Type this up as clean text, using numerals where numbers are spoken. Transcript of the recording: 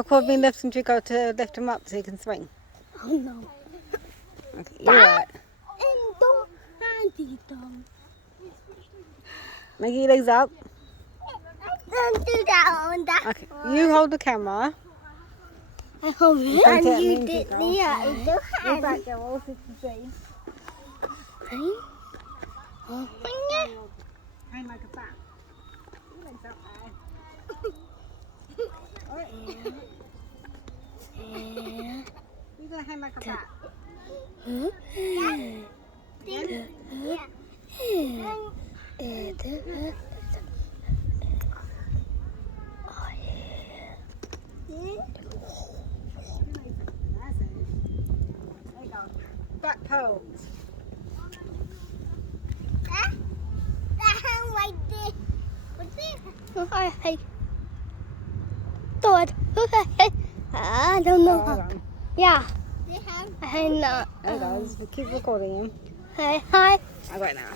How could we lift him to go to lift him up so he can swing? Oh no. Okay, you're right. And don't handy them. Make your legs up. Don't do that on that. Okay, you hold the camera. I hold it. Point And it at me you and did keep the going. hand. You're back there, all 53. Ready? Oh. Hang like a bat. Your legs up there. Alright. You're going to hang like a bat. That's it. There you go. Back pose. That hand right there. What's it? Hey. Thought. I don't know. Hold on. Yeah. I know. There you go. Just keep recording him. Hi. I got it now.